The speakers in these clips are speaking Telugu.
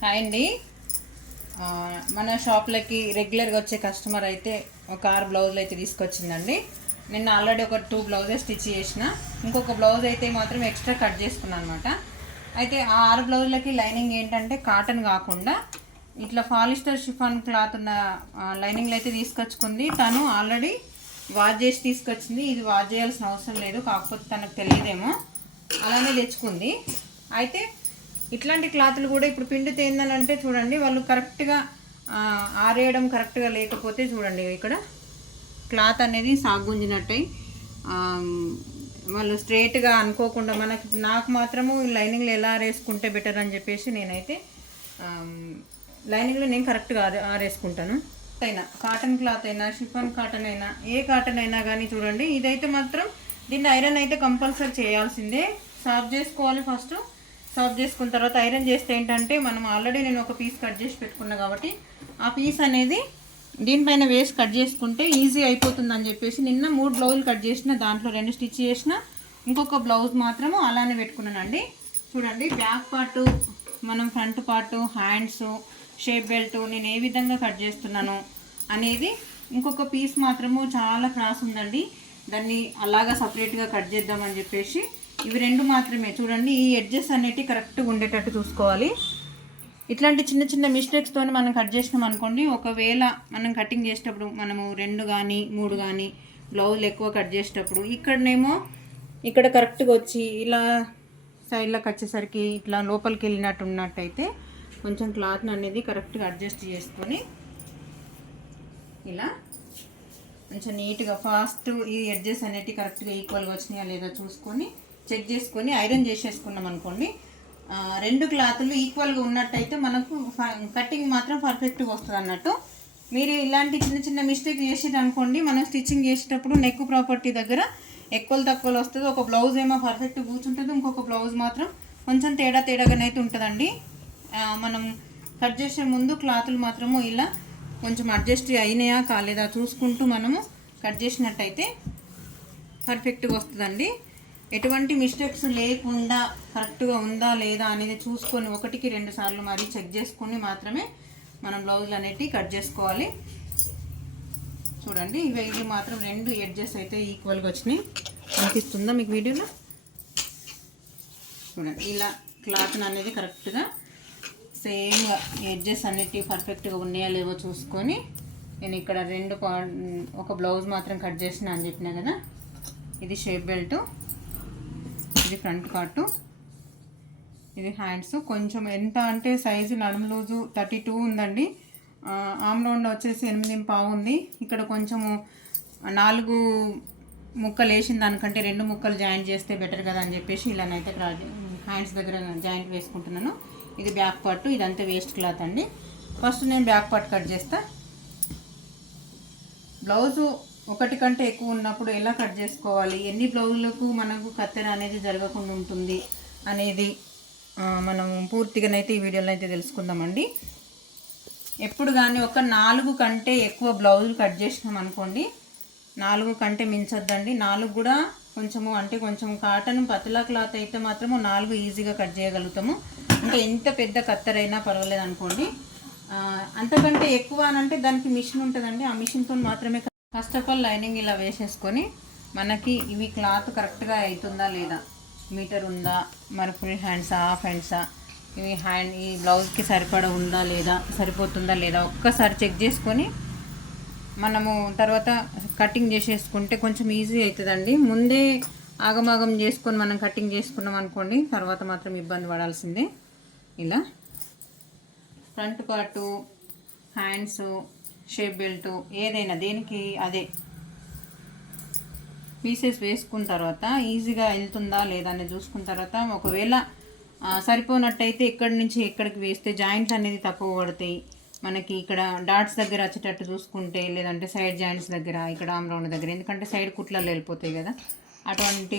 హాయ్ అండి. మన షాప్లకి రెగ్యులర్గా వచ్చే కస్టమర్ అయితే ఒక ఆరు బ్లౌజులు అయితే తీసుకొచ్చిందండి. నిన్న ఆల్రెడీ ఒక టూ బ్లౌజెస్ స్టిచ్ చేసిన. ఇంకొక బ్లౌజ్ అయితే మాత్రం ఎక్స్ట్రా కట్ చేసుకున్నాను అనమాట అయితే ఆ ఆరు బ్లౌజులకి లైనింగ్ ఏంటంటే కాటన్ కాకుండా ఇట్లా పాలిస్టర్ షిఫాన్ క్లాత్ ఉన్న లైనింగ్లు అయితే తీసుకొచ్చుకుంది. తను ఆల్రెడీ వాష్ చేసి తీసుకొచ్చింది. ఇది వాష్ చేయాల్సిన అవసరం లేదు. కాకపోతే తనకు తెలియదేమో. అలానే తెచ్చుకుంది. అయితే ఇట్లాంటి క్లాతులు కూడా ఇప్పుడు పిండితే ఏందనంటే చూడండి వాళ్ళు కరెక్ట్గా ఆరేయడం కరెక్ట్గా లేకపోతే చూడండి ఇక్కడ క్లాత్ అనేది సాగుంజినట్టయి. వాళ్ళు స్ట్రేట్గా అనుకోకుండా మనకి నాకు మాత్రము లైనింగ్లు ఎలా ఆరేసుకుంటే బెటర్ అని చెప్పేసి నేనైతే లైనింగ్లో నేను కరెక్ట్గా ఆరే ఆరేసుకుంటాను. అయినా కాటన్ క్లాత్ అయినా షిఫాన్ కాటన్ అయినా ఏ కాటన్ అయినా కానీ చూడండి ఇదైతే మాత్రం దీన్ని ఐరన్ అయితే కంపల్సరీ చేయాల్సిందే. సాఫ్ చేసుకోవాలి ఫస్ట్ సాఫ్ చేసుకున్న తర్వాత ఐరన్ చేస్తే ఏంటంటే మనం ఆల్రెడీ నేను ఒక పీస్ కట్ చేసి పెట్టుకున్నా కాబట్టి ఆ పీస్ అనేది దీనిపైన వేసి కట్ చేసుకుంటే ఈజీ అయిపోతుంది అని చెప్పేసి నిన్న మూడు బ్లౌజులు కట్ చేసిన దాంట్లో రెండు స్టిచ్ చేసిన ఇంకొక బ్లౌజ్ మాత్రము అలానే పెట్టుకున్నానండి. చూడండి బ్యాక్ పార్ట్ మనం front part hands shape belt నేను ఏ విధంగా కట్ చేస్తున్నాను అనేది ఇంకొక పీస్ మాత్రము చాలా క్రాస్ ఉందండి. దాన్ని అలాగా సపరేట్గా కట్ చేద్దామని చెప్పేసి ఇవి రెండు మాత్రమే. చూడండి ఈ ఎడ్జెస్ అనేటివి కరెక్ట్గా ఉండేటట్టు చూసుకోవాలి. ఇట్లాంటి చిన్న చిన్న మిస్టేక్స్తో మనం కట్ చేసినాం అనుకోండి ఒకవేళ మనం కటింగ్ చేసేటప్పుడు మనము రెండు కానీ మూడు కానీ బ్లౌజులు ఎక్కువ కట్ చేసేటప్పుడు ఇక్కడనేమో ఇక్కడ కరెక్ట్గా వచ్చి ఇలా సైడ్లోకి వచ్చేసరికి ఇట్లా లోపలికి వెళ్ళినట్టు ఉన్నట్టయితే కొంచెం క్లాత్ని అనేది కరెక్ట్గా అడ్జస్ట్ చేసుకొని ఇలా కొంచెం నీట్గా ఫాస్ట్ ఈ ఎడ్జెస్ అనేటివి కరెక్ట్గా ఈక్వల్గా వచ్చినాయా లేదా చూసుకొని చెక్ చేసుకొని ఐరన్ చేసేసుకున్నాం అనుకోండి. రెండు క్లాతులు ఈక్వల్గా ఉన్నట్టయితే మనకు కటింగ్ మాత్రం పర్ఫెక్ట్గా వస్తుంది అన్నట్టు. మీరు ఇలాంటి చిన్న చిన్న మిస్టేక్ చేసేది అనుకోండి మనం స్టిచ్చింగ్ చేసేటప్పుడు నెక్ ప్రాపర్టీ దగ్గర ఎక్కువలు తక్కువలు వస్తుంది. ఒక బ్లౌజ్ ఏమో పర్ఫెక్ట్ కూర్చుంటుంది ఇంకొక బ్లౌజ్ మాత్రం కొంచెం తేడా తేడాగానైతే ఉంటుందండి. మనం కట్ చేసే ముందు క్లాతులు మాత్రము ఇలా కొంచెం అడ్జస్ట్ అయినాయా కాలేదా చూసుకుంటూ మనము కట్ చేసినట్టయితే పర్ఫెక్ట్గా వస్తుందండి. ఎటువంటి మిస్టేక్స్ లేకుండా కరెక్ట్గా ఉందా లేదా అనేది చూసుకొని ఒకటికి రెండు సార్లు మరీ చెక్ చేసుకొని మాత్రమే మనం బ్లౌజులు అనేటివి కట్ చేసుకోవాలి. చూడండి ఇవి ఇవి మాత్రం రెండు ఎడ్జెస్ అయితే ఈక్వల్గా వచ్చినాయి. అనిపిస్తుందా మీకు వీడియోలో? చూడండి ఇలా క్లాత్ అనేది కరెక్ట్గా సేమ్గా ఎడ్జెస్ అన్నిటి పర్ఫెక్ట్గా ఉన్నాయా లేవో చూసుకొని నేను ఇక్కడ రెండు పా ఒక బ్లౌజ్ మాత్రం కట్ చేసిన అని చెప్పినా కదా? ఇది షేప్ బెల్ట్ ఇది ఫ్రంట్ పార్టు ఇది హ్యాండ్స్. కొంచెం ఎంత అంటే సైజు నడుము లూజు థర్టీ టూ ఉందండి. ఆ, వచ్చేసి ఎనిమిది పావు ఉంది. ఇక్కడ కొంచెము నాలుగు ముక్కలు వేసిన దానికంటే రెండు ముక్కలు జాయింట్ చేస్తే బెటర్ కదా అని చెప్పేసి ఇలానైతే హ్యాండ్స్ దగ్గర జాయింట్ వేసుకుంటున్నాను. ఇది బ్యాక్ పార్ట్ ఇదంతా వేస్ట్ క్లాత్ అండి. ఫస్ట్ నేను బ్యాక్ పార్ట్ కట్ చేస్తా. బ్లౌజు ఒకటి కంటే ఎక్కువ ఉన్నప్పుడు ఎలా కట్ చేసుకోవాలి? ఎన్ని బ్లౌజులకు మనకు కత్తెర అనేది జరగకుండా ఉంటుంది అనేది మనం పూర్తిగానైతే ఈ వీడియోలో అయితే తెలుసుకుందామండి. ఎప్పుడు కానీ ఒక నాలుగు కంటే ఎక్కువ బ్లౌజులు కట్ చేసినాం అనుకోండి నాలుగు కంటే మించొద్దండి. నాలుగు కూడా కొంచెము అంటే కొంచెం కాటన్ పతలా క్లాత్ అయితే మాత్రము నాలుగు ఈజీగా కట్ చేయగలుగుతాము. ఇంకా ఎంత పెద్ద కత్తెరైనా పర్వాలేదు అనుకోండి. అంతకంటే ఎక్కువ అని అంటే దానికి మిషన్ ఉంటుందండి. ఆ మిషన్తో మాత్రమే ఫస్ట్ ఆఫ్ ఆల్ లైనింగ్ ఇలా వేసేసుకొని మనకి ఇవి క్లాత్ కరెక్ట్గా అవుతుందా లేదా? మీటర్ ఉందా? మరి ఫుల్ హ్యాండ్సా హాఫ్ హ్యాండ్సా ఇవి హ్యాండ్ ఈ బ్లౌజ్కి సరిపడా ఉందా లేదా? సరిపోతుందా లేదా? ఒక్కసారి చెక్ చేసుకొని మనము తర్వాత కటింగ్ చేసేసుకుంటే కొంచెం ఈజీ అవుతుందండి. ముందే ఆగమాగం చేసుకొని మనం కటింగ్ చేసుకున్నాం అనుకోండి తర్వాత మాత్రం ఇబ్బంది పడాల్సిందే. ఇలా. Front part hands shape belt ఏదైనా దేనికి అదే. పీసెస్ వేసుకున్న తర్వాత ఈజీగా వెళ్తుందా లేదా అనేది చూసుకున్న తర్వాత ఒకవేళ సరిపోనట్టయితే ఎక్కడి నుంచి ఎక్కడికి వేస్తే జాయింట్స్ అనేది తక్కువ పడతాయి. మనకి ఇక్కడ డాట్స్ దగ్గర వచ్చేటట్టు చూసుకుంటే లేదంటే సైడ్ జాయింట్స్ దగ్గర ఇక్కడ ఆమ్రౌండ్ దగ్గర ఎందుకంటే సైడ్ కుట్లలో వెళ్ళిపోతాయి కదా. అటువంటి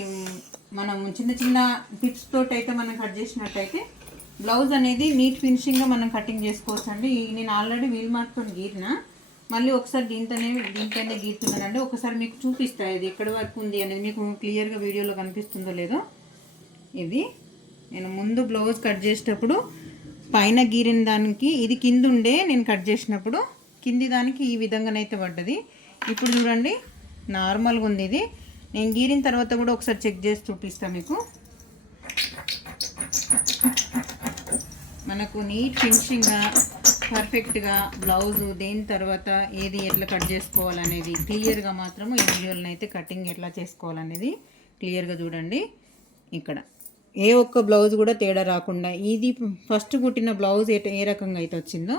మనం చిన్న చిన్న టిప్స్ తోటి అయితే మనం కట్ చేసినట్టయితే బ్లౌజ్ అనేది నీట్ ఫినిషింగ్గా మనం కటింగ్ చేసుకోవచ్చు అండి నేను ఆల్రెడీ వీల్ మార్క్తో గీరిన మళ్ళీ ఒకసారి దీంతోనే దీంతోనే గీస్తున్నానండి ఒకసారి మీకు చూపిస్తాయి ఇది ఎక్కడి వరకు ఉంది అనేది మీకు క్లియర్గా వీడియోలో కనిపిస్తుందో లేదో. ఇది నేను ముందు బ్లౌజ్ కట్ చేసేటప్పుడు పైన గీరిన దానికి ఇది కింద ఉండే నేను కట్ చేసినప్పుడు కింది దానికి ఈ విధంగానైతే పడ్డది. ఇప్పుడు చూడండి నార్మల్గా ఉంది ఇది. నేను గీరిన తర్వాత కూడా ఒకసారి చెక్ చేసి చూపిస్తాను మీకు. మనకు నీట్ ఫినిషింగ్గా పర్ఫెక్ట్గా బ్లౌజు దేని తర్వాత ఏది ఎట్లా కట్ చేసుకోవాలనేది క్లియర్గా మాత్రము ఈ వీడియోలను అయితే కటింగ్ ఎట్లా చేసుకోవాలనేది క్లియర్గా చూడండి ఇక్కడ. ఏ ఒక్క బ్లౌజ్ కూడా తేడా రాకుండా ఇది ఫస్ట్ కుట్టిన బ్లౌజ్ ఏ ఏ రకంగా అయితే వచ్చిందో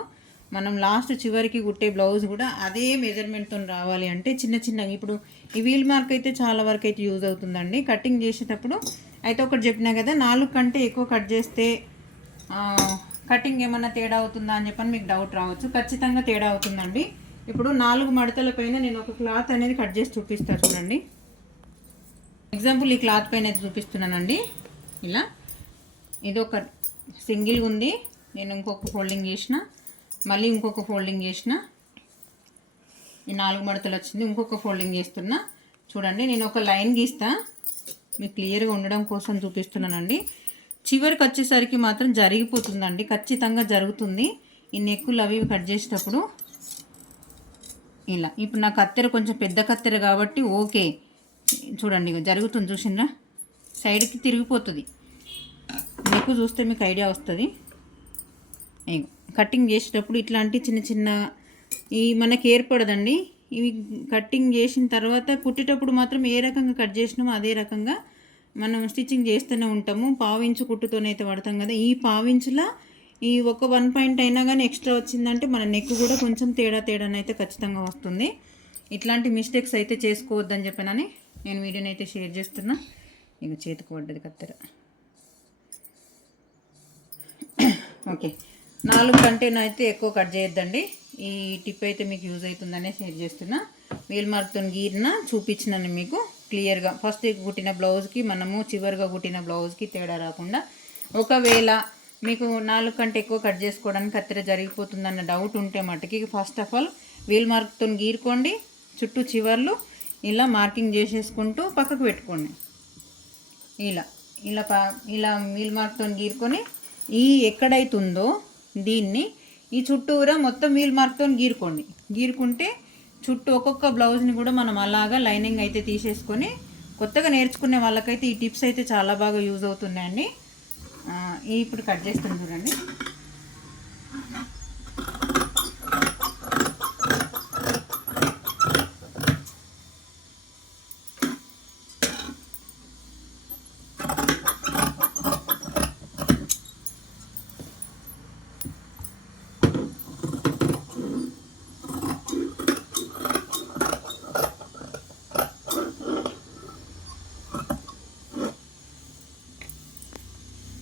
మనం లాస్ట్ చివరికి కుట్టే బ్లౌజ్ కూడా అదే మెజర్మెంట్తో రావాలి అంటే చిన్న చిన్న ఇప్పుడు ఈ వీల్ మార్క్ అయితే చాలా వరకు అయితే యూజ్ అవుతుందండి. కటింగ్ చేసేటప్పుడు అయితే ఒకటి చెప్పినా కదా నాలుగు కంటే ఎక్కువ కట్ చేస్తే కటింగ్ ఏమన్నా తేడా అవుతుందా అని చెప్పని మీకు డౌట్ రావచ్చు. ఖచ్చితంగా తేడా అవుతుందండి. ఇప్పుడు నాలుగు మడతల పైన నేను ఒక క్లాత్ అనేది కట్ చేసి చూపిస్తాను చూడండి. ఎగ్జాంపుల్ ఈ క్లాత్ పైన అయితే చూపిస్తున్నానండి. ఇలా. ఇది ఒక సింగిల్ ఉంది. నేను ఇంకొక ఫోల్డింగ్ చేసిన. మళ్ళీ ఇంకొక ఫోల్డింగ్ చేసిన. ఈ నాలుగు మడతలు వచ్చింది. ఇంకొక ఫోల్డింగ్ చేస్తున్నా. చూడండి నేను ఒక లైన్ గీస్తా. మీకు క్లియర్గా ఉండడం కోసం చూపిస్తున్నానండి. చివరికి వచ్చేసరికి మాత్రం జరిగిపోతుందండి. ఖచ్చితంగా జరుగుతుంది. ఈ నెక్కులు అవి ఇవి కట్ చేసేటప్పుడు ఇలా. ఇప్పుడు నా కత్తెర కొంచెం పెద్ద కత్తెర కాబట్టి ఓకే. చూడండి ఇగో జరుగుతుంది చూసిండ్రా సైడ్కి తిరిగిపోతుంది. నెక్కు చూస్తే మీకు ఐడియా వస్తుంది. కటింగ్ చేసేటప్పుడు ఇట్లాంటి చిన్న చిన్న ఈ మనకి ఏర్పడదండి. ఇవి కటింగ్ చేసిన తర్వాత కుట్టేటప్పుడు మాత్రం ఏ రకంగా కట్ చేసినామో అదే రకంగా మనం స్టిచ్చింగ్ చేస్తూనే ఉంటాము. పావించు కుట్టుతోనైతే పడతాం కదా. ఈ పావించులా ఈ ఒక వన్ పాయింట్ అయినా కానీ ఎక్స్ట్రా వచ్చిందంటే మన నెక్ కూడా కొంచెం తేడా తేడానైతే ఖచ్చితంగా వస్తుంది. ఇట్లాంటి మిస్టేక్స్ అయితే చేసుకోవద్దని చెప్పానని నేను వీడియోని అయితే షేర్ చేస్తున్నా. ఇక చేతికి పడ్డది కత్తెర. ఓకే. నాలుగు కంటేనైతే అయితే ఎక్కువ కట్ చేయొద్దండి. ఈ టిప్ అయితే మీకు యూజ్ అవుతుందనే షేర్ చేస్తున్నా. వీల్ మార్క్తో గీరిన చూపించినాను మీకు క్లియర్గా. ఫస్ట్ కుట్టిన బ్లౌజ్కి మనము చివరిగా కుట్టిన బ్లౌజ్కి తేడా రాకుండా ఒకవేళ మీకు నాలుగు కంటే ఎక్కువ కట్ చేసుకోవడానికి కత్తెర జరిగిపోతుందన్న డౌట్ ఉంటే మటుకి ఫస్ట్ ఆఫ్ ఆల్ వీల్ మార్క్తో గీరుకోండి చుట్టూ చివర్లు ఇలా మార్కింగ్ చేసేసుకుంటూ పక్కకు పెట్టుకోండి. ఇలా ఇలా పా ఇలా మీల్ మార్క్తో గీరుకొని ఈ ఎక్కడైతుందో దీన్ని ఈ చుట్టూరా మొత్తం మీల్ మార్క్తో గీరుకోండి. గీరుకుంటే చుట్టూ ఒక్కొక్క బ్లౌజ్ని కూడా మనం అలాగా లైనింగ్ అయితే తీసేసుకొని కొత్తగా నేర్చుకునే వాళ్ళకైతే ఈ టిప్స్ అయితే చాలా బాగా యూజ్ అవుతున్నాయండి. ఇప్పుడు కట్ చేస్తాను చూడండి.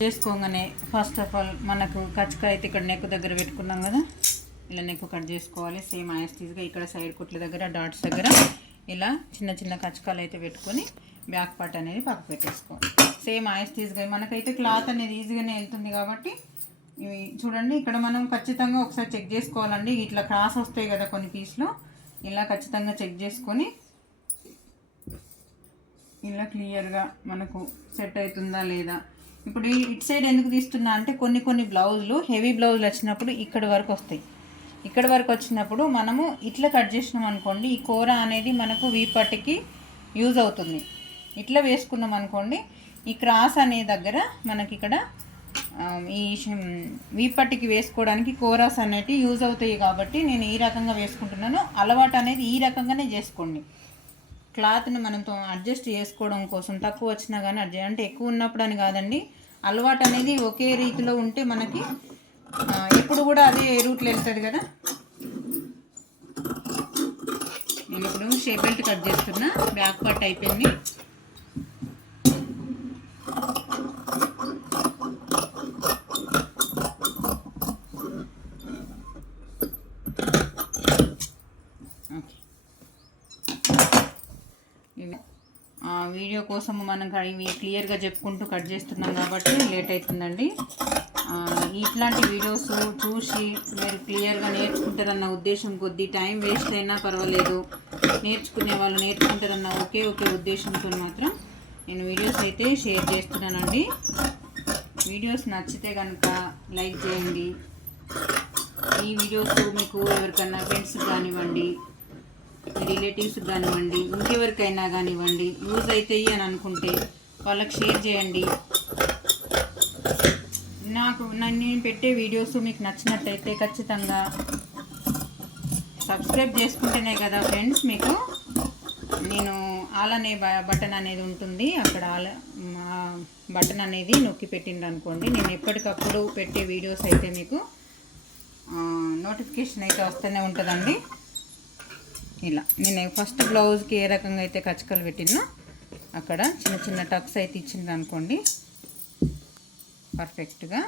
చేసుకోగానే ఫస్ట్ ఆఫ్ ఆల్ మనకు కచ్చకాయ అయితే ఇక్కడ నెక్ దగ్గర పెట్టుకున్నాం కదా. ఇలా నెక్ కట్ చేసుకోవాలి. సేమ్ యాస్టీస్గా ఇక్కడ సైడ్ కుట్ల దగ్గర డాట్స్ దగ్గర ఇలా చిన్న చిన్న కచ్చకాలు అయితే పెట్టుకొని బ్యాక్ పార్ట్ అనేది పక్క పెట్టేసుకోవాలి. సేమ్ యాస్టీస్గా మనకైతే క్లాత్ అనేది ఈజీగానే వెళ్తుంది కాబట్టి ఇవి చూడండి ఇక్కడ మనం ఖచ్చితంగా ఒకసారి చెక్ చేసుకోవాలండి. ఇట్లా క్రాస్ వస్తాయి కదా కొన్ని పీస్లు ఇలా ఖచ్చితంగా చెక్ చేసుకొని ఇలా క్లియర్గా మనకు సెట్ అవుతుందా లేదా ఇప్పుడు ఇటు సైడ్ ఎందుకు తీస్తున్నా అంటే కొన్ని కొన్ని బ్లౌజులు హెవీ బ్లౌజులు వచ్చినప్పుడు ఇక్కడ వరకు వస్తాయి. ఇక్కడ వరకు వచ్చినప్పుడు మనము ఇట్లా కట్ చేసినాం అనుకోండి ఈ కూర అనేది మనకు వీపట్టికి యూజ్ అవుతుంది. ఇట్లా వేసుకున్నాం అనుకోండి ఈ క్రాస్ అనే దగ్గర మనకి ఇక్కడ ఈ వీపట్టికి వేసుకోవడానికి కోరాస్ అనేటివి యూజ్ అవుతాయి కాబట్టి నేను ఈ రకంగా వేసుకుంటున్నాను. అలవాటు అనేది ఈ రకంగానే చేసుకోండి. క్లాత్ని మనం అడ్జస్ట్ చేసుకోవడం కోసం తక్కువ వచ్చినా కానీ అడ్జస్ట్ అంటే ఎక్కువ ఉన్నప్పుడు అని కాదండి అలవాటు అనేది ఒకే రీతిలో ఉంటే మనకి ఎప్పుడు కూడా అదే రూట్లో వెళ్తుంది కదా? నేను ఇప్పుడు షేప్ బెల్ట్ కట్ చేస్తున్నా బ్యాక్ పార్ట్ అయిపోయింది ఓకే ఇవి ఆ, కోసము మనం ఇవి క్లియర్గా చెప్పుకుంటూ కట్ చేస్తున్నాం కాబట్టి లేట్ అవుతుందండి. ఇట్లాంటి వీడియోస్ చూసి మీరు క్లియర్గా నేర్చుకుంటారన్న ఉద్దేశం కొద్దీ టైం వేస్ట్ అయినా పర్వాలేదు. నేర్చుకునే వాళ్ళు నేర్చుకుంటారన్న ఒకే ఒకే ఉద్దేశంతో మాత్రం నేను వీడియోస్ అయితే షేర్ చేస్తున్నానండి. వీడియోస్ నచ్చితే కనుక లైక్ చేయండి. ఈ వీడియోస్ మీకు ఎవరికన్నా ఫ్రెండ్స్ కానివ్వండి రిలేటివ్స్ కానివ్వండి ఇంకెవరికైనా కానివ్వండి యూజ్ అవుతాయి అని అనుకుంటే వాళ్ళకి షేర్ చేయండి. నాకు నన్ను నేను పెట్టే వీడియోస్ మీకు నచ్చినట్టయితే ఖచ్చితంగా సబ్స్క్రైబ్ చేసుకుంటేనే కదా ఫ్రెండ్స్ మీకు. నేను ఆల్ అనే బ- బటన్ అనేది ఉంటుంది. అక్కడ ఆల్ బటన్ అనేది నొక్కి పెట్టిండ్రు అనుకోండి. నేను ఎప్పటికప్పుడు పెట్టే వీడియోస్ అయితే మీకు నోటిఫికేషన్ అయితే వస్తూనే ఉంటుందండి. ఇలా. నేను ఫస్ట్ బ్లౌజ్కి ఏ రకంగా అయితే కచకలు పెట్టినో అక్కడ చిన్న చిన్న టక్స్ అయితే ఇచ్చింది అనుకోండి. పర్ఫెక్ట్గా.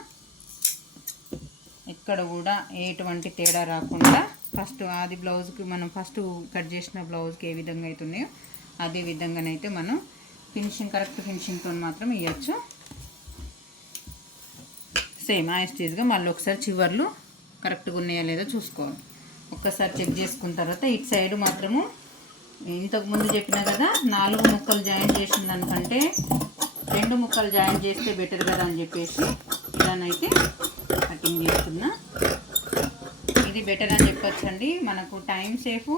ఎక్కడ కూడా ఎటువంటి తేడా రాకుండా ఫస్ట్ అది బ్లౌజ్కి మనం ఫస్ట్ కట్ చేసిన బ్లౌజ్కి ఏ విధంగా అయితే ఉన్నాయో అదే విధంగానైతే మనం ఫినిషింగ్ కరెక్ట్ ఫినిషింగ్తో మాత్రం ఇవ్వచ్చు సేమ్ యాస్టీజ్గా మళ్ళీ ఒకసారి చివర్లు కరెక్ట్గా ఉన్నాయా లేదో చూసుకోవాలి. ఒక్కసారి చెక్ చేసుకున్న తర్వాత ఇటు సైడ్ మాత్రము ఇంతకుముందు చెప్పినా చెప్పిన కదా నాలుగు ముక్కలు జాయిన్ చేసిన దానికంటే రెండు ముక్కలు జాయిన్ చేస్తే బెటర్ కదా అని చెప్పేసి ఇలానైతే కటింగ్ చేస్తున్నా. ఇది బెటర్ అని చెప్పొచ్చండి. మనకు టైం సేఫ్.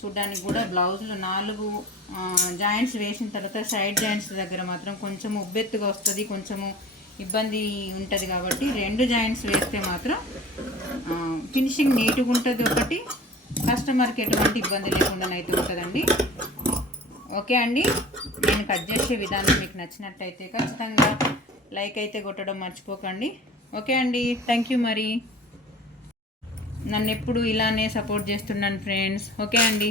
చూడ్డానికి కూడా బ్లౌజులు నాలుగు జాయింట్స్ వేసిన తర్వాత సైడ్ జాయింట్స్ దగ్గర మాత్రం కొంచెం ఉబ్బెత్తుగా వస్తుంది కొంచెము ఇబ్బంది ఉంటుంది కాబట్టి రెండు జాయింట్స్ వేస్తే మాత్రం ఫినిషింగ్ నీట్గా ఉంటుంది ఒకటి. కస్టమర్కి ఎటువంటి ఇబ్బంది లేకుండా అయితే ఉంటుందండి. ఓకే అండి? నేను కట్ చేసే విధానం మీకు నచ్చినట్టయితే ఖచ్చితంగా లైక్ అయితే కొట్టడం మర్చిపోకండి. ఓకే అండి? థ్యాంక్ యూ మరి. నన్ను ఎప్పుడు ఇలానే సపోర్ట్ చేస్తున్నాను ఫ్రెండ్స్. ఓకే అండి?